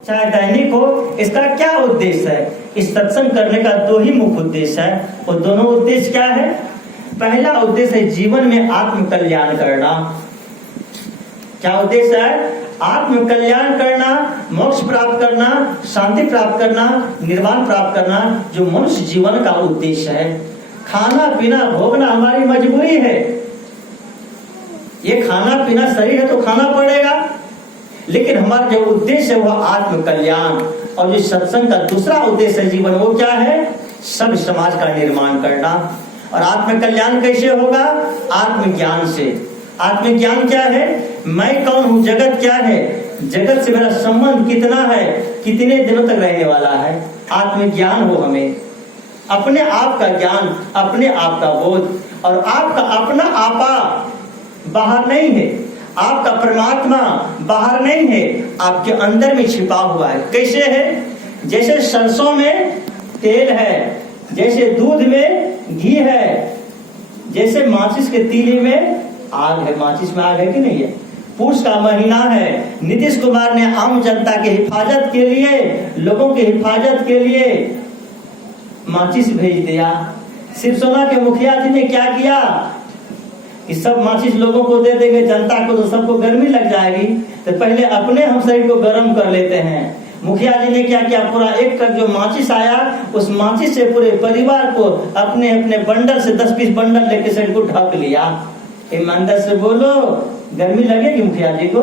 चाहे दैनिक हो, इसका क्या उद्देश्य है? इस सत्संग करने का दो ही मुख्य उद्देश्य है। वो दोनों उद्देश्य क्या है? पहला उद्देश्य है जीवन में आत्म कल्याण करना। क्या उद्देश्य है? आत्म कल्याण करना, मोक्ष प्राप्त करना, शांति प्राप्त करना, निर्वाण प्राप्त करना, जो मनुष्य जीवन का उद्देश्य है। खाना पीना भोगना हमारी मजबूरी है। ये खाना पीना शरीर है तो खाना पड़ेगा, लेकिन हमारा जो उद्देश्य है वह आत्म कल्याण। और जो सत्संग का दूसरा उद्देश्य है जीवन, वो क्या है? सब समाज का निर्माण करना। और आत्म कल्याण कैसे होगा? आत्मज्ञान से। आत्मज्ञान क्या है? मैं कौन हूं, जगत क्या है, जगत से मेरा संबंध कितना है, कितने दिनों तक रहने वाला है। आत्मज्ञान हो हमें, अपने आप का ज्ञान, अपने आप का बोध। और आपका अपना आपा बाहर नहीं है, आपका परमात्मा बाहर नहीं है, आपके अंदर में छिपा हुआ है। कैसे है? जैसे सरसों में तेल है, जैसे दूध में घी है, जैसे माचिस के तीली में आग है। माचिस में आग है कि नहीं है? पूष का महीना है, नीतीश कुमार ने आम जनता के हिफाजत के लिए, लोगों के हिफाजत के लिए माचिस भेज दिया। शिवसेना के मुखिया जी ने क्या किया कि सब माचिस लोगों को दे देंगे, जनता को तो सबको गर्मी लग जाएगी, तो पहले अपने हम शरीर को गर्म कर लेते हैं। मुखिया जी ने क्या किया? पूरा एक ट्रक जो माचिस आया, उस माचिस से पूरे परिवार को अपने अपने बंडल से 10-20 बंडल लेके शरीर को ढक लिया। ईमानदार से बोलो, गर्मी लगेगी मुखिया जी को?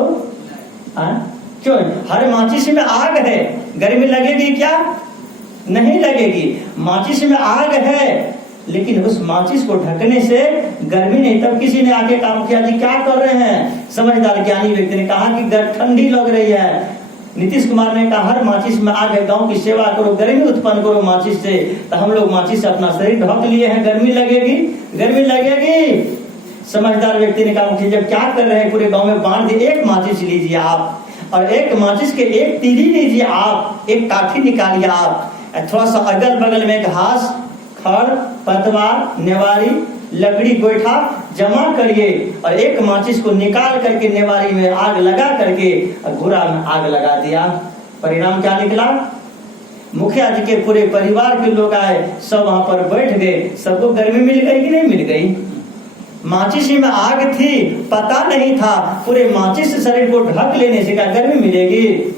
क्यों? हर माचिस में आग है, गर्मी लगेगी क्या? नहीं लगेगी। माचिस में आग है, लेकिन उस माचिस को ढकने से गर्मी नहीं। तब किसी ने आके कहा, मुखिया जी क्या कर रहे हैं? समझदार ज्ञानी व्यक्ति ने कहा कि ठंडी लग रही है। नीतीश कुमार ने कहा हर माचिस में आग है, गांव की सेवा करो, गर्मी उत्पन्न करो माचिस से। तो हम लोग माचिस से अपना शरीर ढक लिए हैं, गर्मी लगेगी? गर्मी लगेगी। समझदार व्यक्ति ने कहा, मुखिया जब क्या कर रहे हैं, पूरे गाँव में बांट दिए, एक माचिस लीजिए आप, और एक माचिस के एक तीली लीजिए आप, एक काठी निकालिए आप, थोड़ा सा अगल बगल में घास, खड़, पतवार, नेवारी, लकड़ी, गोईठा जमा करिए, और एक माचिस को निकाल करके नेवारी में आग लगा करके घोड़ा में आग लगा दिया। परिणाम क्या निकला? मुखिया जी के पूरे परिवार के लोग आए, सब वहां पर बैठ गए। सबको गर्मी मिल गई कि नहीं मिल गई? माचिस में आग थी, पता नहीं था, पूरे माचिस से शरीर को ढक लेने से क्या गर्मी मिलेगी?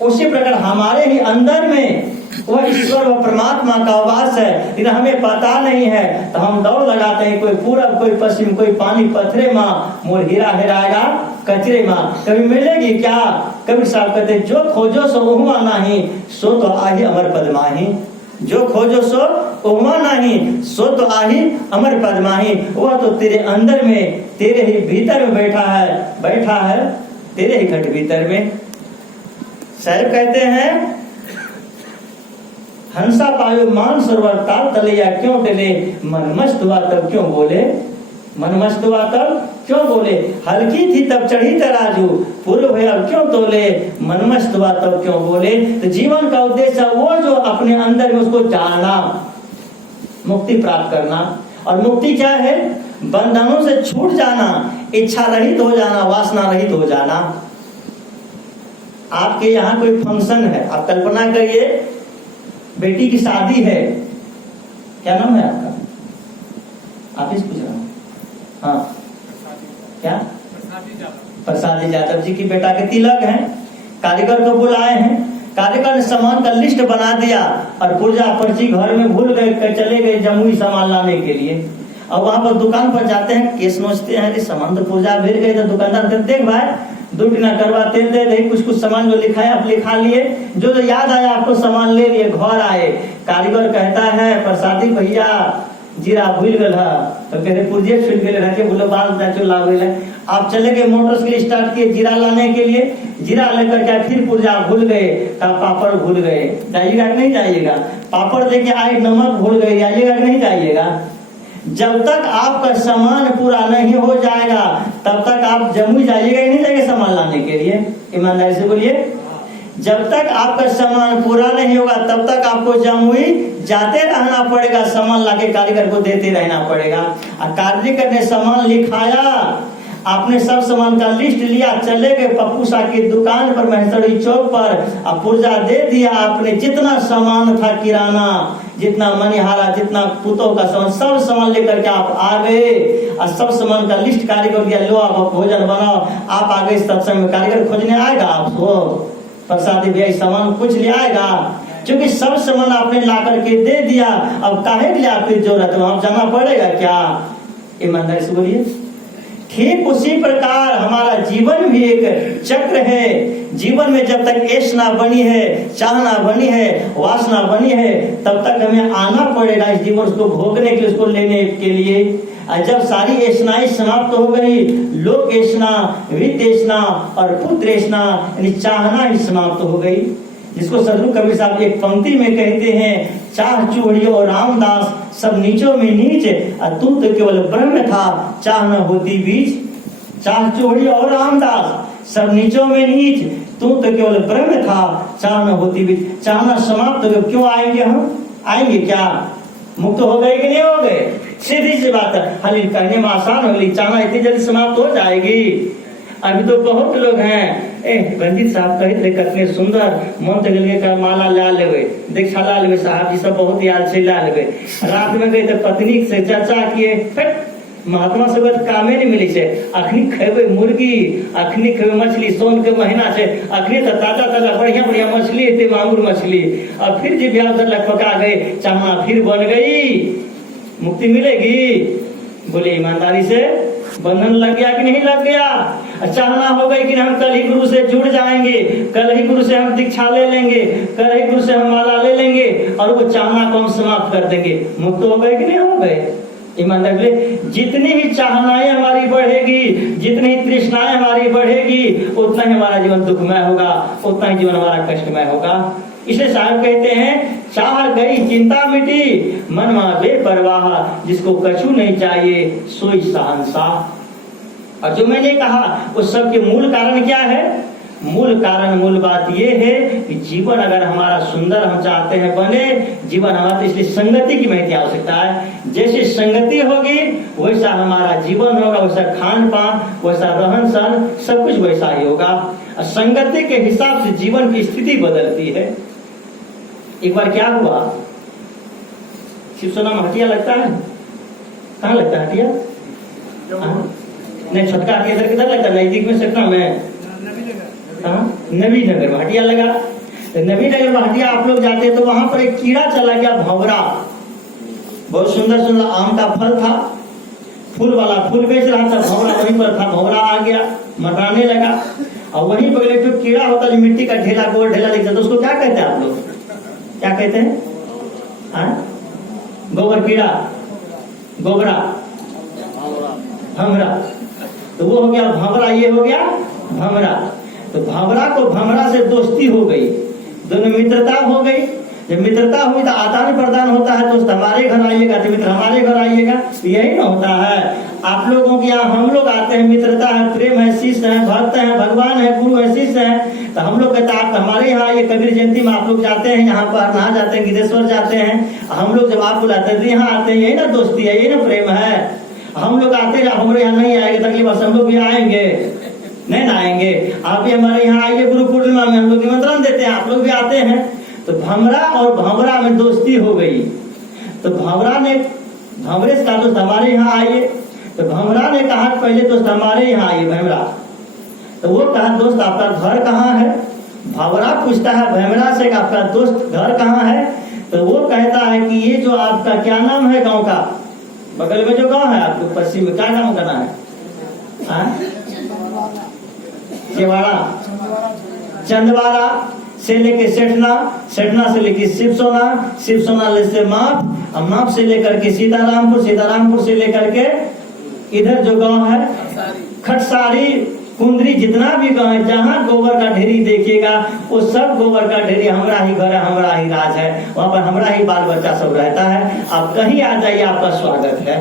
उसी प्रकार हमारे ही अंदर में वह ईश्वर व परमात्मा का वास है, लेकिन हमें पता नहीं है, तो हम दौड़ लगाते हैं, कोई पूरब, कोई पश्चिम, कोई पानी पत्थरे माँ, मोर हीरा हेराएगा कचरे माँ। कभी मिलेगी क्या? कभी साहब कहते जो खोजो सो उहुआ नहीं, सो तो आही अमर पद माही। जो खोजो सो उहुआ नहीं, सो तो आही अमर पद माही। वह तो तेरे अंदर में, तेरे ही भीतर में बैठा है तेरे ही घट भीतर में। साहब कहते हैं, हंसा पायो मान सरोवर ताल तले, या क्यों टले, मन मस्त हुआ तब क्यों बोले, मन मस्त हुआ तब क्यों बोले। हल्की थी तब चढ़ी तराजू, पूर्व भय अब क्यों तोले, मन मस्त हुआ तब क्यों बोले। तो जीवन का उद्देश्य वो जो अपने अंदर में उसको जानना, मुक्ति प्राप्त करना। और मुक्ति क्या है? बंधनों से छूट जाना, इच्छा रहित हो जाना, वासना रहित हो जाना। आपके यहाँ कोई फंक्शन है, आप कल्पना करिए, बेटी की शादी है, क्या नाम है आपका? आप इस पूछ रहा हूँ। हाँ, क्या? प्रसादी जादव जी की बेटा के तिलक है। कारीगर को बुलाए हैं, कारीगर ने सामान का लिस्ट बना दिया, और पुर्जा पर्ची घर में भूल गए, चले गए जमुई सामान लाने के लिए। और वहां पर दुकान पर जाते हैं, केस नोचते हैं, सामान तो पुर्जा भेज गए। तो दुकानदार कहते देख भाई, 2 टीना करवा तेल दे दे, कुछ सामान जो लिखा है आप लिखा लिए, जो याद आया आपको सामान ले लिए, घर आए। कारीगर कहता है, प्रसादी भैया जीरा भूल गए। तो कहते पुर्जे छूट गए, बोले बाल चाचो ला गए। आप चले गए, मोटरसाइकिल स्टार्ट किए जीरा लाने के लिए, जीरा लेकर के फिर पुर्जा भूल गए, पापड़ भूल गए। जाइएगा कि नहीं जाइएगा? पापड़ लेके आए, नमक भूल गए, जाइएगा कि नहीं जाइएगा? जब तक आपका सामान पूरा नहीं हो जाएगा, तब तक आप जमुई जाइएगा ही नहीं जाइएगा सामान लाने के लिए। ईमानदारी से बोलिए, जब तक आपका सामान पूरा नहीं होगा, तब तक आपको जमुई जाते रहना पड़ेगा, सामान लाके कारीगर को देते रहना पड़ेगा। और कारीगर ने सामान लिखाया, आपने सब सामान का लिस्ट लिया, चले गए पप्पू सा की दुकान पर महेश्वरी चौक पर, अब पुर्जा दे दिया आपने, जितना सामान था किराना, जितना मनिहारा, जितना पुतों का सामान, सब सामान लेकर के आप आ गए और सब सामान का लिस्ट कारीगर दिया, लो आप भोजन बनाओ। आप आ गए सत्संग में, कारीगर खोजने आएगा आपको? प्रसादी भैया सामान कुछ ले आएगा? क्योंकि सब सामान आपने ला करके दे दिया, अब काहे के लिए आपकी जरूरत है, वहां जाना पड़ेगा क्या? ईमानदारी से बोलिए। ठीक उसी प्रकार हमारा जीवन भी एक चक्र है। जीवन में जब तक ऐशना बनी है, चाहना बनी है, वासना बनी है, तब तक हमें आना पड़ेगा इस जीवन को भोगने के लिए, उसको लेने के लिए। और जब सारी ऐशनाएं समाप्त हो गई, लोक ऐशना, वित्त ऐशना और पुत्र ऐशना, यानी चाहना ही समाप्त हो गई। जिसको सदगुरु कबीर साहब एक पंक्ति में कहते हैं, चाह चूड़ियों और रामदास सब नीचों में नीच, तू तो केवल ब्रह्म था, चाह न होती बीच। चाह चूड़ियों और रामदास सब नीचों में नीच, तू तो केवल ब्रह्म था, चाह न होती बीच। चाहना समाप्त हो गया, क्यों आएंगे हम? आएंगे क्या? मुक्त हो गए कि नहीं हो गए? सीधी सी बात है, खाली कहने में आसान होगी, चाहना इतनी जल्दी समाप्त हो जाएगी? अभी तो बहुत लोग हैं, रंजीत साहब कहे थे कितने सुंदर मन तक का माला ला लेवे, दीक्षा ला लेवे, साहब जी सब बहुत याद से ला लेवे। रात में गए तो पत्नी से चर्चा किए, महात्मा सब कामे नहीं मिली से, अखनी खेबे मुर्गी, अखनी खेबे मछली, सोन के महीना से अखनी तो ताजा ताजा बढ़िया बढ़िया मछली थी, मांगुर मछली, और फिर जी ब्याह पका गए, चाहना फिर बन गई, मुक्ति मिलेगी? बोले ईमानदारी से, बंधन लग गया कि नहीं लग गया? चाहना हो गई कि हम कल ही गुरु से जुड़ जाएंगे, कल ही गुरु से हम दीक्षा ले लेंगे, कल ही गुरु से हम माला ले लेंगे, और वो चाहना को हम समाप्त कर देंगे। मुक्त हो गए कि नहीं हो गए? ईमानदारी, जितनी भी चाहनाएं हमारी बढ़ेगी, जितनी तृष्णाएं हमारी बढ़ेगी, उतना ही हमारा जीवन दुखमय होगा, उतना ही जीवन हमारा कष्टमय होगा। इसलिए साहब कहते हैं, चाह गई चिंता मिटी, मन में बेपरवाह, जिसको कछु नहीं चाहिए सोई शहंशाह। और जो मैंने कहा उस सब के मूल कारण क्या है? मूल कारण, मूल बात ये है कि जीवन अगर हमारा सुंदर हम चाहते हैं बने, जीवन हमारा, तो इसलिए संगति की महती आवश्यकता है। जैसे संगति होगी वैसा हमारा जीवन होगा, वैसा खान पान, वैसा रहन सहन, सब कुछ वैसा ही होगा। संगति के हिसाब से जीवन की स्थिति बदलती है। एक बार क्या हुआ, शिवसोना में हटिया लगता है, कहाँ लगता है हटिया? नहीं, छोटका हटिया सर किधर लगता है? नजदीक में सटना में, नबी नगर में हटिया लगा। नबी नगर में हटिया आप लोग जाते तो वहां पर एक कीड़ा चला गया, भंवरा। बहुत सुंदर सुंदर आम का फल था, फूल वाला फूल बेच रहा था, भंवरा वहीं पर था, भंवरा आ गया, मरने लगा। और वहीं पर एक तो कीड़ा होता है मिट्टी का ढेला, गोल ढेला दिखता, तो उसको क्या कहते हैं आप लोग? क्या कहते हैं? गोबर कीड़ा, गोबरा, भंवरा। तो वो हो गया भंवरा, ये हो गया भंवरा। तो भंवरा को भंवरा से दोस्ती हो गई, दोनों मित्रता हो गई। जब मित्रता हुई तो आदान प्रदान होता है, दोस्त हमारे घर आइएगा तो मित्र हमारे घर आइएगा, यही ना होता है। आप लोगों के यहाँ हम लोग आते हैं, मित्रता है, प्रेम है, शिष्य है, भक्त है, भगवान है, गुरु है, शिष्य है। तो हम लोग कहते हैं आप हमारे यहाँ आइए, कबीर जयंती में आप लोग जाते हैं, यहाँ पर नहा जाते हैं, गिद्धेश्वर जाते हैं, हम लोग जब आप बुलाते हैं यहाँ आते हैं, यही ना दोस्ती है, यही ना प्रेम है। हम लोग आते हैं, हमारे यहाँ नहीं आएंगे तो अगली बार हम लोग भी आएंगे, नहीं ना आएंगे? आप भी हमारे यहाँ आइए, गुरु पूर्णिमा में हम लोग निमंत्रण देते हैं, आप लोग भी आते हैं। तो भंवरा और भंवरा में दोस्ती हो गई। तो भंवरा ने, भंवरे से कहा दोस्त हमारे यहाँ आइए। तो भंवरा ने कहा पहले दोस्त हमारे यहाँ आइए भंवरा। तो वो कहा दोस्त आपका घर कहाँ है? भंवरा पूछता है भंवरा से आपका दोस्त घर कहाँ है? तो वो कहता है कि ये जो आपका क्या नाम है गांव का, बगल में जो गांव है आपको पश्चिम में, क्या नाम का नाम है? चेवाड़ा, चंदवाड़ा से लेके सेठना, सेठना से लेके शिवसोना, शिवसोना से माप, और माप से लेकर के सीतारामपुर, सीतारामपुर से लेकर के इधर जो गांव है खटसारी, कुंदरी, जितना भी गांव है जहाँ गोबर का ढेरी देखिएगा वो सब गोबर का ढेरी हमारा ही घर है, हमारा ही राज है, वहाँ पर हमारा ही बाल बच्चा सब रहता है। आप कहीं आ जाइए, आपका स्वागत है।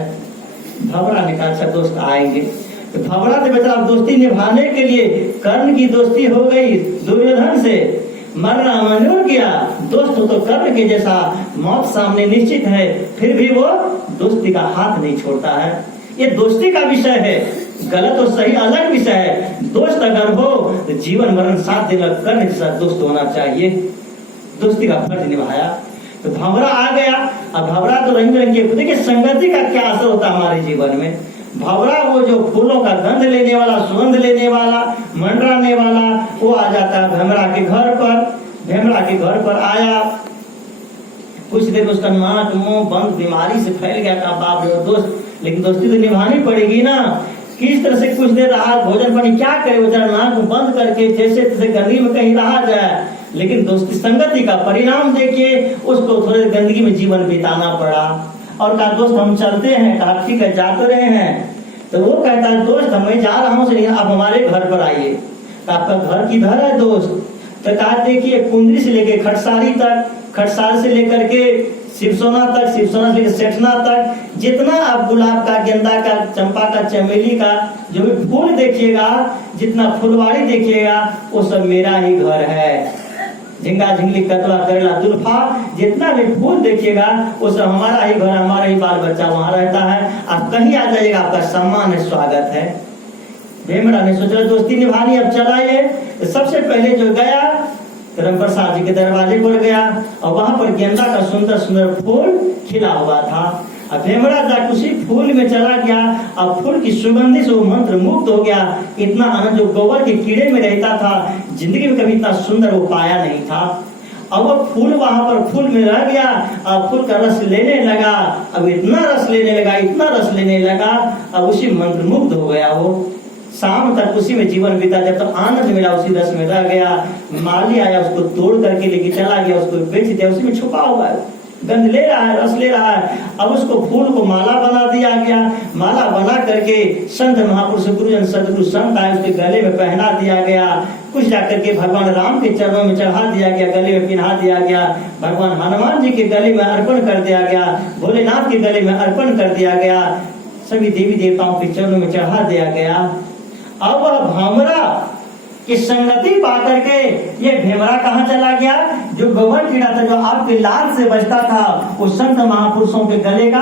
भंवरा ने कहा अच्छा दोस्त आएंगे। तो भंवरा से बेटा दोस्ती निभाने के लिए कर्ण की दोस्ती हो गई दुर्योधन से, मरना मंजूर किया। दोस्त तो कर्ण के जैसा, मौत सामने निश्चित है, फिर भी वो दोस्ती का हाथ नहीं छोड़ता है। ये दोस्ती का विषय है। गलत और सही अलग विषय है। दोस्त अगर हो तो जीवन मरण साथ देना करने के साथ दोस्त होना चाहिए। दोस्ती का फर्ज निभाया तो भंवरा आ गया। अब भंवरा तो रंग बिरंगे, देखिए संगति का क्या असर होता है हमारे जीवन में। भंवरा वो जो फूलों का गंध लेने वाला, सुगंध लेने वाला, मंडराने वाला, वो आ जाता है भंवरा के घर पर। भंवरा के घर पर आया, कुछ देर में उसका नाक मुंह बंद बीमारी से फैल गया था। बाप रे दोस्त, लेकिन दोस्ती तो निभानी पड़ेगी ना। किस तरह से कुछ देर रहा, भोजन पानी क्या करे, वो जरा नाक बंद करके जैसे तैसे गंदगी में कहीं रहा जाए। लेकिन दोस्ती संगति का परिणाम देखिए, उसको थोड़ी गंदगी में जीवन बिताना पड़ा। और कहा दोस्त हम चलते हैं। कहा ठीक है, जा तो रहे हैं। तो वो कहता है दोस्त मैं जा रहा हूँ, आप हमारे घर पर आइए। तो आपका घर किधर है दोस्त? तो कहा देखिए कुंदरी से लेकर खटसारी तक, खटसारी से लेकर के शिवसोना तक, शिवसोना से लेकर सेठना तक, जितना आप गुलाब का, गेंदा का, चंपा का, चमेली का जो भी फूल देखिएगा, जितना फुलवाड़ी देखिएगा, वो सब मेरा ही घर है। झिंगा झिंगली कतला करेला जुल्फा, जितना भी फूल देखिएगा वो सब हमारा ही घर, हमारा ही बाल बच्चा वहां रहता है। आप कहीं आ जाइएगा, आपका सम्मान है, स्वागत है। भीमरा ने सोचा दोस्ती निभानी, अब चलाइए। तो सबसे पहले जो गया धर्म प्रसाद जी के दरवाजे पर गया और वहां पर गेंदा का सुंदर सुंदर फूल खिला हुआ था। अब भीमरा जाकर उसी फूल में चला गया। अब फूल की सुगंधी से वो मंत्र मुक्त हो गया। इतना आनंद जो गोबर के कीड़े में रहता था, जिंदगी में कभी इतना सुंदर वो पाया नहीं था। अब वो फूल वहां पर फूल में रह गया। अब फूल का रस लेने लगा। अब इतना रस लेने लगा, इतना रस लेने लगा, अब उसी मंत्र मुक्त हो गया। वो शाम तक उसी में जीवन बीता। जब तक आनंद मिला उसी रस में रह गया। माली आया, उसको तोड़ करके लेके चला गया, उसको बेच दिया। उसी में छुपा हुआ है, गंध ले रहा है, रस ले रहा है। अब उसको फूल को माला बना दिया गया। माला बना करके संत महापुरुष गुरुजन सदगुरु संत आए, उसके गले में पहना दिया गया। कुछ जाकर के भगवान राम के चरणों में चढ़ा दिया गया, गले में पिन्हा दिया गया। भगवान हनुमान जी के गले में अर्पण कर दिया गया, भोलेनाथ के गले में अर्पण कर दिया गया, सभी देवी देवताओं के चरणों में चढ़ा दिया गया। अब वह भंवरा की संगति पा करके ये भीमरा कहाँ चला गया? जो गोबर कीड़ा था, जो आपके लाल से बचता था, वो संत महापुरुषों के गले का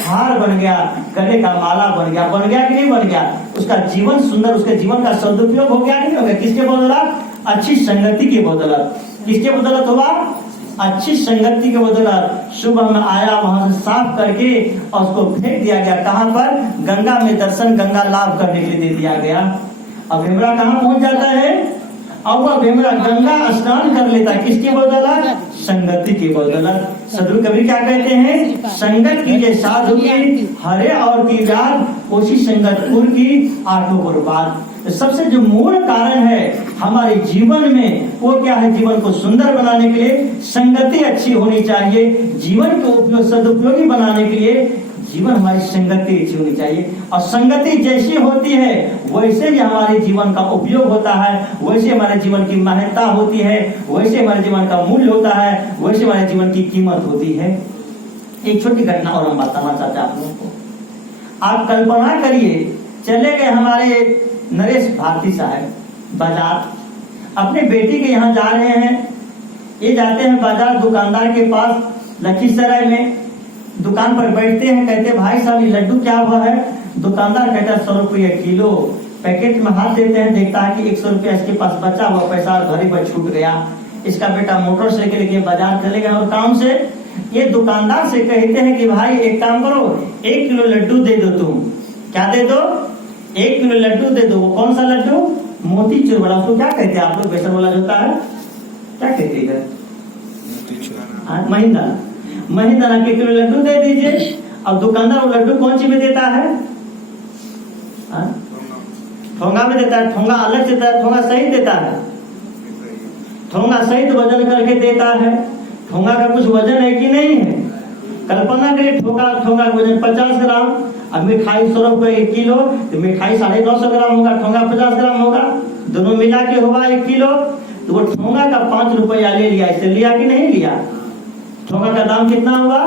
हार बन गया, गले का माला बन गया। बन गया कि नहीं बन गया? उसका जीवन सुंदर, उसके जीवन का सदुपयोग हो गया कि नहीं हो गया? किसके बदौलत? अच्छी संगति की बदौलत। किसके बदौलत हुआ? अच्छी संगति के बदौलत। सुबह में आया, वहां से साफ करके और उसको फेंक दिया गया। कहाँ पर? गंगा में दर्शन, गंगा लाभ करने के लिए दे दिया गया। अब भीमरा कहाँ पहुंच जाता है? अब वह भीमरा गंगा स्नान कर लेता है। किसकी बदौलत? संगति की बदौलत। सदगुरु कबीर क्या कहते हैं? संगत कीजिए साधु की, हरे और की जात, उसी संगतपुर की आठों कुर्बान। तो सबसे जो मूल कारण है हमारे जीवन में, वो क्या है? जीवन को सुंदर बनाने के लिए संगति अच्छी होनी चाहिए। जीवन को उपयोग सदुपयोगी बनाने के लिए जीवन हमारी संगति अच्छी होनी चाहिए। और संगति जैसी होती है वैसे ही हमारे जीवन का उपयोग होता है, वैसे हमारे जीवन की महत्ता होती है, वैसे हमारे जीवन का मूल्य होता है, वैसे हमारे जीवन की कीमत होती है। एक छोटी घटना और हम बताना चाहते हैं आप लोगों को। आप कल्पना करिए, चले गए हमारे नरेश भारती साहब बाजार, अपने बेटी के यहाँ जा रहे हैं। ये जाते हैं बाजार, दुकानदार के पास लखीसराय में दुकान पर बैठते हैं। कहते भाई साहब ये लड्डू क्या हुआ है? दुकानदार कहता है 100 रुपये किलो। पैकेट में हाथ देते हैं, देखता है कि 100 रुपया इसके पास बचा हुआ पैसा घर पर छूट गया। इसका बेटा मोटरसाइकिल लेके बाजार चले गए और काम से ये दुकानदार से कहते हैं कि भाई एक काम करो, 1 किलो लड्डू दे दो। तुम क्या दे दो? 1 किलो लड्डू दे दो। वो कौन सा लड्डू? मोतीचूर वाला। उसको क्या कहते हैं आप लोग? बेसन वाला होता है, क्या कहते हैं? महीना महीदाना के किलो लड्डू दे दीजिए। अब दुकानदार वो लड्डू कौन सी में देता है? ठोंगा में देता है। ठोंगा अलग से देता है, ठोंगा सही देता है। ठोंगा सहित वजन करके देता है। ठोंगा का कुछ वजन है कि नहीं है? कल्पना करिए, ठोंगा का वजन 50 ग्राम। अब मिठाई 100 रुपए किलो, तो मिठाई 950 ग्राम होगा, ठोंगा 50 ग्राम होगा, दोनों मिला के होगा 1 किलो। तो वो ठोंगा का 5 रुपया ले लिया। इसे लिया कि नहीं लिया? ठोंगा का दाम कितना हुआ?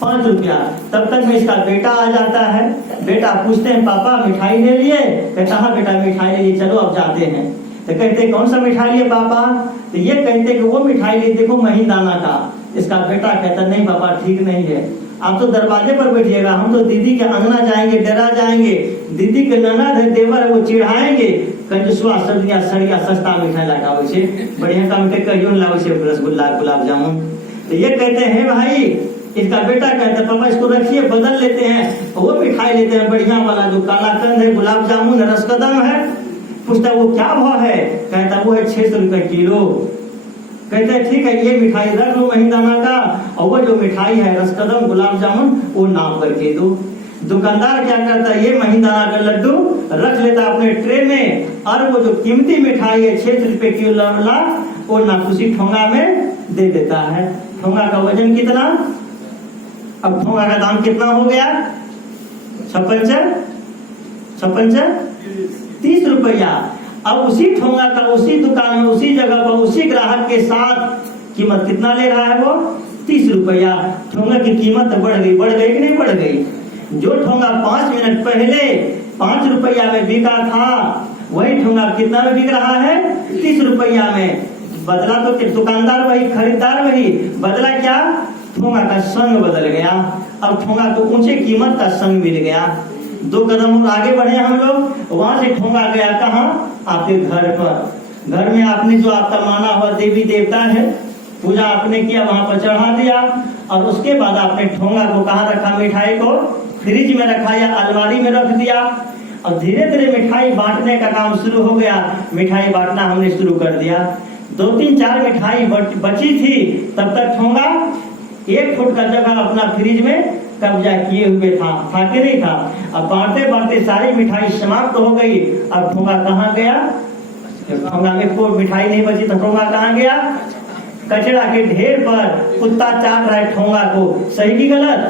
5 रुपया। तब तक में इसका बेटा आ जाता है। बेटा पूछते हैं पापा मिठाई ले लिए? कहता हाँ बेटा मिठाई ले लिए, चलो अब जाते हैं। तो कहते कौन सा मिठाई लिए पापा? तो ये कहते कि वो मिठाई लिए, देखो महीदाना का। इसका बेटा कहता नहीं पापा ठीक नहीं है। आप तो दरवाजे पर बैठिएगा, हम तो दीदी के अंगना जाएंगे, डेरा जाएंगे, दीदी के ननद है, देवर है, वो चिढ़ाएंगे, कंजूसवा सब्जियां सड़िया सस्ता मिठाई लगावे छे, बढ़िया का मिठाई कहियो न लावे छे, रसगुल्ला गुलाब जामुन। तो ये कहते हैं भाई, इसका बेटा कहता है पापा इसको रखिए, बदल लेते हैं। वो मिठाई लेते हैं बढ़िया वाला, जो कालाकंद है, गुलाब जामुन है, रसकदम है। पूछता वो क्या भाव है? कहता वो है 600 रुपए किलो। कहते हैं ठीक है, ये मिठाई रख लो महीदाना का, और वो जो मिठाई है रसकदम गुलाब जामुन वो नाप करके दो। दुकानदार क्या करता है, ये महीदाना का लड्डू रख लेता अपने ट्रे में, और वो जो कीमती मिठाई है 600 रुपए किलो वाला, वो नाकुशी ठोंगा में दे देता है। ठोंगा का वजन कितना? अब ठोंगा का दाम कितना हो गया? 56 30 रुपया। अब उसी ठोंगा का उसी दुकान में उसी जगह पर उसी ग्राहक के साथ कीमत कितना ले रहा है वो? 30 रुपया। ठोंगा की कीमत बढ़ गई कि नहीं बढ़ गई? जो ठोंगा 5 मिनट पहले 5 रुपया में बिका था, वही ठोंगा कितना में बिक रहा है? 30 रुपया में। बदला तो दुकानदार वही, खरीदार वही, बदला क्या? ठोंगा का संग बदल गया। अब ठोंगा को ऊंचे कीमत का संग मिल गया। 2 कदम आगे बढ़े हम लोग, वहां से ठोंगा गया कहाँ? आपके घर पर। घर में आपने जो आपका माना हुआ देवी देवता है, पूजा आपने किया, वहां पर चढ़ा दिया, और उसके बाद आपने ठोंगा को कहाँ रखा? मिठाई को फ्रिज में रखा या अलमारी में रख दिया। और धीरे धीरे मिठाई बांटने का काम शुरू हो गया। मिठाई बांटना हमने शुरू कर दिया। 2-3-4 मिठाई बची थी, तब तक ठोंगा 1 फुट का जगह अपना फ्रिज में कब्जा किए हुए था कि नहीं था? अब बांटते बांटते सारी मिठाई समाप्त हो गई। अब ठोंगा कहाँ गया? ठोंगा में कोई मिठाई नहीं बची, तो ठोंगा कहाँ गया? कचरा के ढेर पर कुत्ता चाट रहा है ठोंगा को। सही की गलत?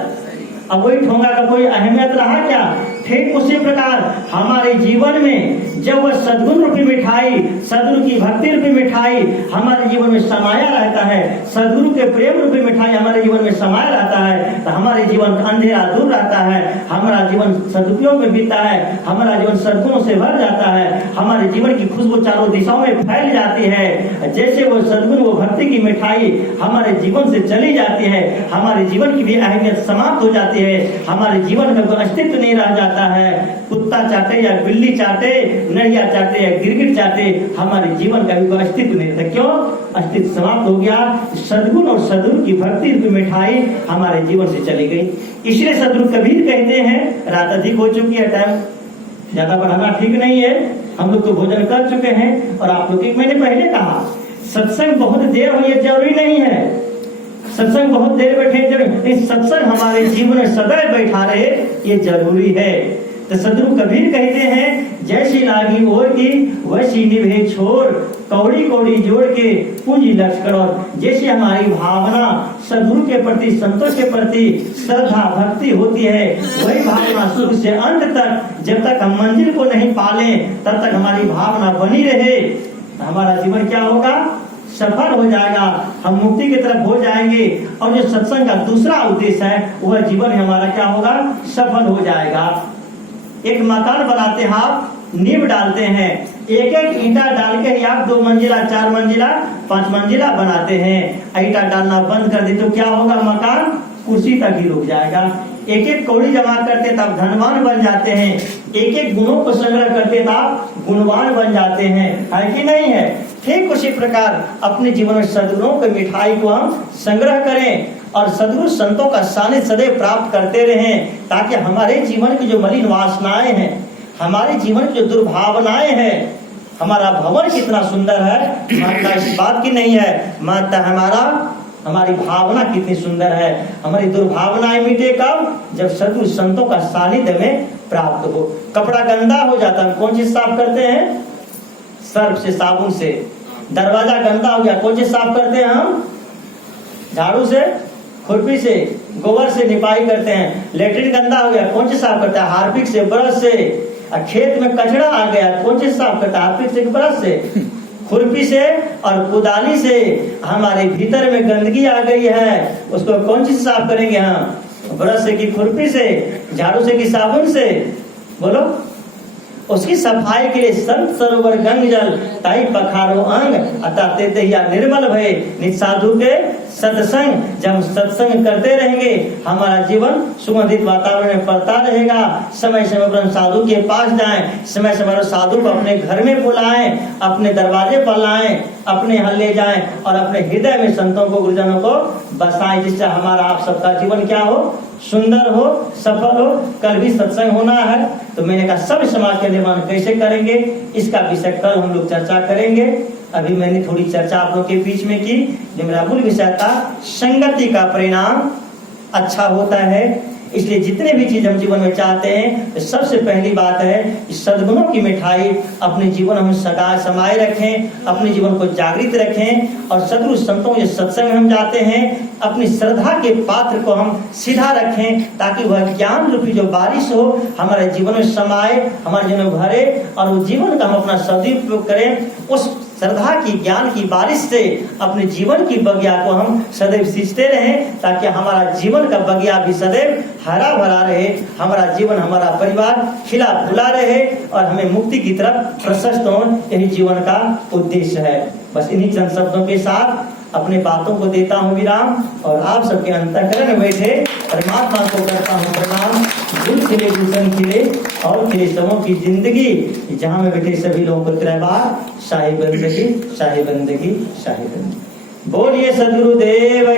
अब वही ठोंगा का कोई अहमियत रहा क्या? ठीक उसी प्रकार हमारे जीवन में जब वह सद्गुण रूपी मिठाई, सद्गुरु की भक्ति रूपी मिठाई हमारे जीवन में समाया रहता है, सद्गुरु के प्रेम रूपी मिठाई हमारे जीवन में समाया रहता है, तो हमारे जीवन का अंधेरा दूर रहता है, हमारा जीवन सदुपयोग में बीतता है, हमारा जीवन सद्गुणों से भर जाता है, हमारे जीवन की खुशबू चारों दिशाओं में फैल जाती है। जैसे वो सद्गुण, वो भक्ति की मिठाई हमारे जीवन से चली जाती है, हमारे जीवन की भी अहमियत समाप्त हो जाती है, हमारे जीवन में कोई अस्तित्व नहीं रह जाता है। कुत्ता चाटे या बिल्ली चाटे, नड़िया चाटे या गिरगिट चाटे, हमारे जीवन का भी कोई अस्तित्व नहीं रहता। क्यों? अस्तित्व समाप्त हो गया। सद्गुण और सद्गुरु की भक्ति की मिठाई हमारे जीवन से चली गई। इसलिए सद्गुरु कबीर कहते हैं, रात अधिक हो चुकी है, टाइम ज्यादा बढ़ाना ठीक नहीं है, हम लोग तो भोजन कर चुके हैं। और आप लोग, मैंने पहले कहा सत्संग बहुत देर हो ये जरूरी नहीं है, सत्संग बहुत देर बैठे, सत्संग हमारे जीवन में सदैव बैठा रहे ये जरूरी है। तो सद्गुरु कबीर कहते हैं, जैसी लागी ओर की वैसी निभे छोर, कौड़ी कौड़ी जोड़ के पूंजी लश्कर। और जैसे हमारी भावना सद्गुरु के प्रति, संतों के प्रति श्रद्धा भक्ति होती है, वही भावना शुरू से अंत तक, जब तक हम मंजिल को नहीं पाले तब तक हमारी भावना बनी रहे, हमारा जीवन क्या होगा? सफल हो जाएगा, हम मुक्ति की तरफ हो जाएंगे। और जो सत्संग का दूसरा उद्देश्य है, वह जीवन हमारा क्या होगा? सफल हो जाएगा। एक मकान बनाते हैं, आप नींव डालते हैं, एक एक ईंटा डाल के ही आप 2 मंजिला 4 मंजिला 5 मंजिला बनाते हैं। ईंटा डालना बंद कर दे तो क्या होगा? मकान कुर्सी तक ही रुक जाएगा। एक एक कौड़ी जमा करते तब धनवान बन जाते हैं, एक एक गुणों को संग्रह करते तब गुणवान बन जाते हैं, है कि नहीं है? ठीक उसी प्रकार अपने जीवन में सद्गुणों की मिठाई को हम संग्रह करें और सद्गुरु संतों का सानिध्य सदैव प्राप्त करते रहें, ताकि हमारे जीवन की जो मलिन वासनाएं हैं, हमारे जीवन की जो दुर्भावनाएं हैं, हमारा भवन कितना सुंदर है मानता इस बात की नहीं है, मानता हमारी भावना कितनी सुंदर है। हमारी दुर्भावनाएं मिटे कब? जब सद्गुरु संतों का सानिध्य में प्राप्त हो। कपड़ा गंदा हो जाता है, कौन चीज साफ करते हैं? सर्फ से, साबुन से। दरवाजा गंदा हो गया, कौन चीज साफ करते हैं हम? झाड़ू से, खुरपी से, गोबर से निपाई करते हैं। लेटरिन गंदा हो गया, कौन चीज साफ करता है? हार्पिक से, ब्रश से। खेत में कचरा आ गया, कौन चीज साफ करता है? हार्पिक से, ब्रश से, खुरपी से और कुदाली से। हमारे भीतर में गंदगी आ गई है, उसको कौन चीज साफ करेंगे हम? ब्रश से कि खुरपी से, झाड़ू से कि साबुन से? बोलो। उसकी सफाई के लिए संत सरोवर गंग जल ताई पखारो अंग, अतः ते निर्मल भय निज साधु के सत्संग। जब हम सत्संग करते रहेंगे हमारा जीवन सुगंधित वातावरण में पड़ता रहेगा। समय समय पर हम साधु के पास जाएं, समय समय पर साधु को अपने घर में बुलाएं, अपने दरवाजे पर लाएं, अपने यहाँ ले जाएं और अपने हृदय में संतों को गुरुजनों को बसाएं, जिससे हमारा आप सबका जीवन क्या हो, सुंदर हो, सफल हो। कल भी सत्संग होना है, तो मैंने कहा सब समाज के निर्माण कैसे करेंगे, इसका विषय कल हम लोग चर्चा करेंगे। अभी मैंने थोड़ी चर्चा आप लोग के बीच में की। जो मेरा मूल विषय था, संगति का परिणाम अच्छा होता है। इसलिए जितने भी चीज हम जीवन में चाहते हैं, तो सबसे पहली बात है कि सद्गुणों की मिठाई अपने जीवन में सदा समाये रखें, अपने जीवन को जागृत रखें और सदगुरु संतों के सत्संग में हम जाते हैं, अपनी श्रद्धा के पात्र को हम सीधा रखें, ताकि वह ज्ञान रूपी जो बारिश हो हमारे जीवन में समाये, हमारे जीवन में भरे और वो जीवन का हम अपना सदुपयोग करें। उस श्रद्धा की, ज्ञान की बारिश से अपने जीवन की बगिया को हम सदैव सींचते रहें, ताकि हमारा जीवन का बगिया भी सदैव हरा भरा रहे, हमारा जीवन, हमारा परिवार खिला फुला रहे और हमें मुक्ति की तरफ प्रशस्त हो। यही जीवन का उद्देश्य है। बस इन्हीं चंद शब्दों के साथ अपने बातों को देता हूँ विराम और आप सबके अंतःकरण में बैठे परमात्मा को करता हूँ प्रणाम। गुरु खिले, गुलशन खिले और खिले सबों की जिंदगी, जहाँ में बैठे सभी लोगों को त्रैबार शाही बंदगी, शाही बंदगी, शाही बंदगी। बोलिए सदगुरुदेव